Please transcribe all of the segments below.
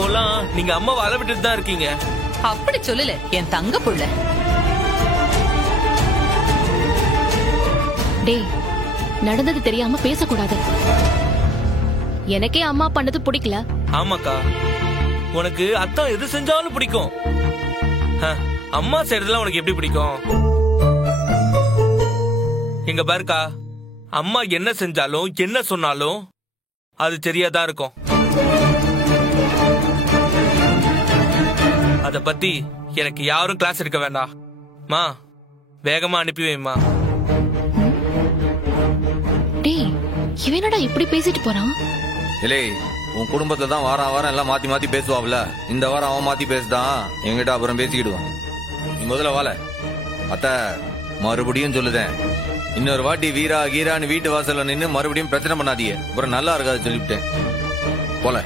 இப்போலாம் நீங்க அம்மாவை அளவிட்டு தான் இருக்கீங்க. அப்படி சொல்லல என் தங்க புள்ள. டேய், நடந்தது தெரியாம பேசக்கூடாது. எனக்கே அம்மா பண்ணது பிடிக்கல. ஆமாக்கா, உனக்கு அத்தா எது செஞ்சாலும் பிடிக்கும். அம்மா செய்யறதுலாம் உனக்கு எப்படி பிடிக்கும்? எங்க பாருக்கா, அம்மா என்ன செஞ்சாலும் என்ன சொன்னாலும் அது தெரியாதான் இருக்கும். அத பத்தி எனக்கு யாரும் கிளாஸ் எடுக்க வேண்டாம். மா, வேகமா அனுப்பி வைமா. டேய், இவனடா இப்படி பேசிட்டு போறான்? இல்லை, உன் குடும்பத்துல தான் வாரம் வாரம் எல்லாம் மாத்தி மாத்தி பேசுவாப்ல. இந்த வாரம் அவன் மாத்தி பேசுதான், என்கிட்ட அப்புறம் பேசிக்கிடுவான். நீ முதல்ல வாழ. அத்த, மறுபடியும் சொல்லுதேன், இன்னொரு வாட்டி வீரா கீரான்னு வீட்டு வாசல்ல நின்று மறுபடியும் பிரச்சனை பண்ணாதீங்க. அப்புறம் நல்லா இருக்காது சொல்லிவிட்டேன். போல.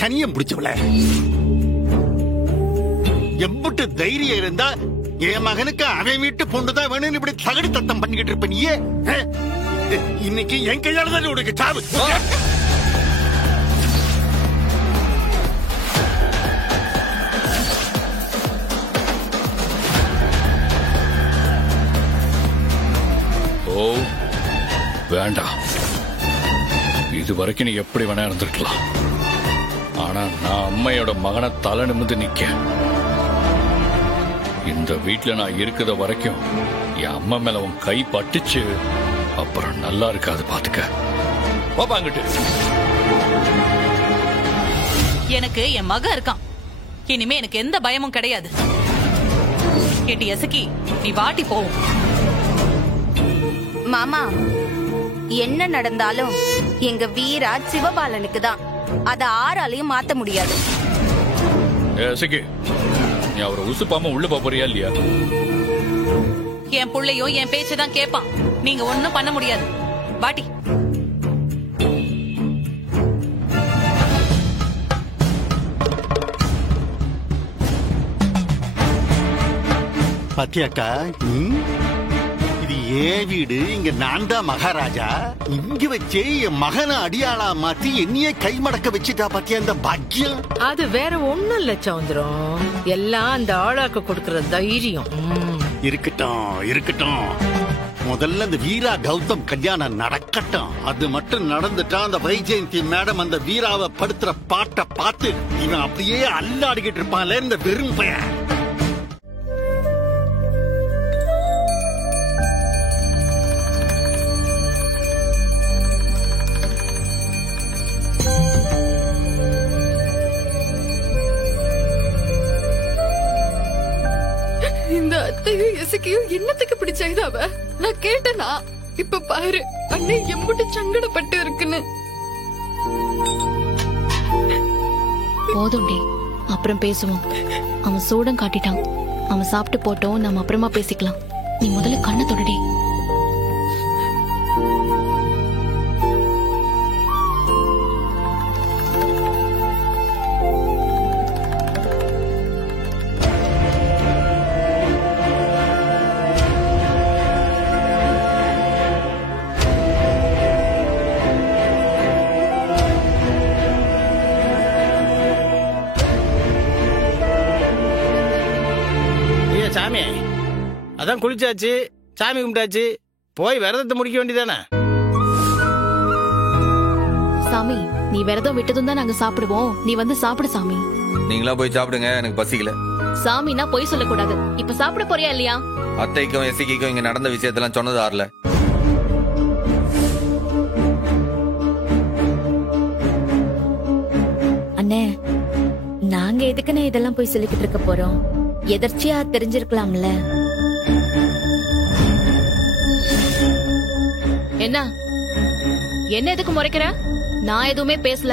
சனியம் பிடிச்சவள, எம்பிட்டு தைரியம் இருந்தா என் மகனுக்கு அவன் வீட்டு பொண்ணுதான் வேணும்னு இப்படி தகடி தத்தம் பண்ணிக்கிட்டு இருப்ப நீயே. இன்னைக்கு என் கையால தான் உனக்கு சாவு. ஓ வேண்டாம், இது வரைக்கும் நீ எப்படி வேணா இருந்திருக்கலாம். ஆனா நான் அம்மையோட மகனை தலை நிமிந்து நிக்க, இந்த வீட்டுல நான் இருக்கிற வரைக்கும் என் அம்மா மேல உன் கை பட்டுச்சு, அப்புறம் நல்லா இருக்காது. பாத்துக்க, பாப்பாங்கிட்டு. எனக்கு என் மகன் இருக்கான், இனிமே எனக்கு எந்த பயமும் கிடையாது. கேட்டி எசக்கி, நீ வாட்டி போவோம். மாமா, என்ன நடந்தாலும் எங்க வீரா சிவபாலனுக்கு தான். அத ஆறாலையும் மாத்த முடியாது. நீ அவரை உசுப்பாம உள்ள போறியா இல்லையா? என் புள்ளையும் என் பேச்சதான் கேட்பான். நீங்க ஒண்ணும் பண்ண முடியாது. வாட்டி. பாத்தியாக்கா, இது ஏன் வீடு, இங்க நான் தான் மகாராஜா. இங்க வச்சே என் மகனை அடியாளா மாத்தி என்னையே கை மடக்க வச்சுட்டா. பாத்தியா இந்த பாக்கியம்? அது வேற ஒண்ணும் இல்ல சௌந்தரம், எல்லாம் அந்த ஆளாக்க கொடுக்கற தைரியம். இருக்கட்டும் இருக்கட்டும், முதல்ல இந்த வீரா கௌதம் கல்யாணம் நடக்கட்டும். அது மட்டும் நடந்துட்டா அந்த வைஜெயந்தி மேடம் அந்த வீராவை படுத்துற பாட்டை பார்த்து இவன் அப்படியே அல்லாடிக்கிட்டு இருப்பான்ல இந்த வெறும் பையன். இந்த அத்தையும் எசக்கியும் என்னத்துக்கு இப்படி செய்தாவ? நான் கேட்டனா? இப்ப பாரு அண்ணன் எம்புட்டு சங்கடப்பட்டு இருக்குன்னு. போதும் டி, அப்புறம் பேசுவோம். அவன் சூடம் காட்டிட்டான், அவன் சாப்பிட்டு போட்டோம், நம்ம அப்புறமா பேசிக்கலாம். நீ முதல்ல கண்ணை தொடடி. சாமி, அதான் குளிச்சாச்சு, சாமி கும்பிட்டாச்சு, போய் விரதத்தை முடிக்க வேண்டியதானே? சாமி, நீ விரதம் விட்டதும் தான் நாங்க சாப்பிடுவோம். நீ வந்து சாப்பிடு சாமி. நீங்களா போய் சாப்பிடுங்க, எனக்கு பசிக்கல. சாமினா பொய் சொல்லக்கூடாது. இப்ப சாப்பிட போறியா இல்லையா? அத்தைக்கும் எசிக்கும் இங்க நடந்த விஷயத்தெல்லாம் சொன்னது ஆறல. அண்ணே, நாங்க எதுக்குன்னு இதெல்லாம் போய் சொல்லிக்கிட்டு இருக்க போறோம்? எதர்ச்சியா தெரிஞ்சிருக்கலாம்ல. என்ன என்ன எதுக்கு முறைக்கிற? நான் எதுவுமே பேசல.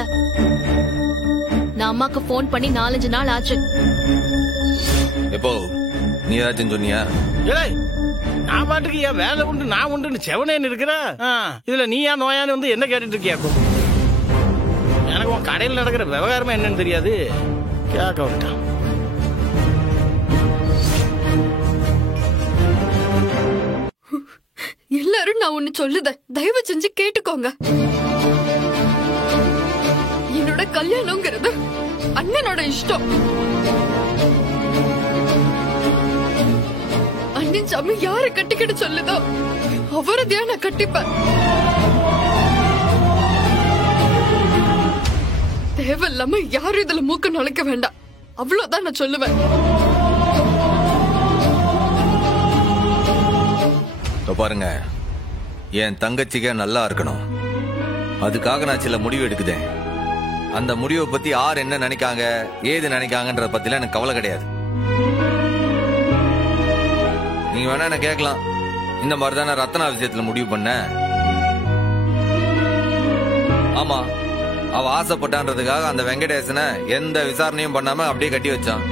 நான் அம்மாக்கு போன் பண்ணி 4-5 நாள் ஆச்சு. எப்போ நீ ஏதாச்சும் சொன்னியா? நான் பாட்டுக்கு என் வேலை உண்டு நான் உண்டு செவனேன்னு இருக்கிறேன். இதுல நீ ஏன் நோயான்னு வந்து என்ன கேட்டுட்டு இருக்கியாக்கும்? எனக்கு உன் கடையில் நடக்கிற விவகாரமா என்னன்னு தெரியாது. கேட்க விட்டான். எல்லாரும் நான் ஒண்ணு சொல்லுதேன், தயவு செஞ்சு கேட்டுக்கோங்க. என்னோட கல்யாணம்ங்கிறது அண்ணனோட இஷ்டம். அண்ணன் சாமி யார கட்டிக்கிட்டு சொல்லுதோ அவரதையா நான் கட்டிப்பேன். தேவையில்லாம யாரும் இதுல மூக்க நுழைக்க வேண்டாம், அவ்வளவுதான் நான் சொல்லுவேன். பாருங்க, என் தங்கச்சிக்க நல்லா இருக்கணும், அதுக்காக நான் சில முடிவு எடுக்குதேன். அந்த முடிவை பத்தி யார் என்ன நினைக்காங்க ஏது நினைக்காங்கன்றத பத்திலாம் எனக்கு கவலை கிடையாது. நீங்க வேணா என்ன கேட்கலாம், இந்த மாதிரிதான ரத்னா விஷயத்துல முடிவு பண்ண. ஆமா, அவ ஆசைப்பட்டான்றதுக்காக அந்த வெங்கடேசனை எந்த விசாரணையும் பண்ணாம அப்படியே கட்டி வச்சான்.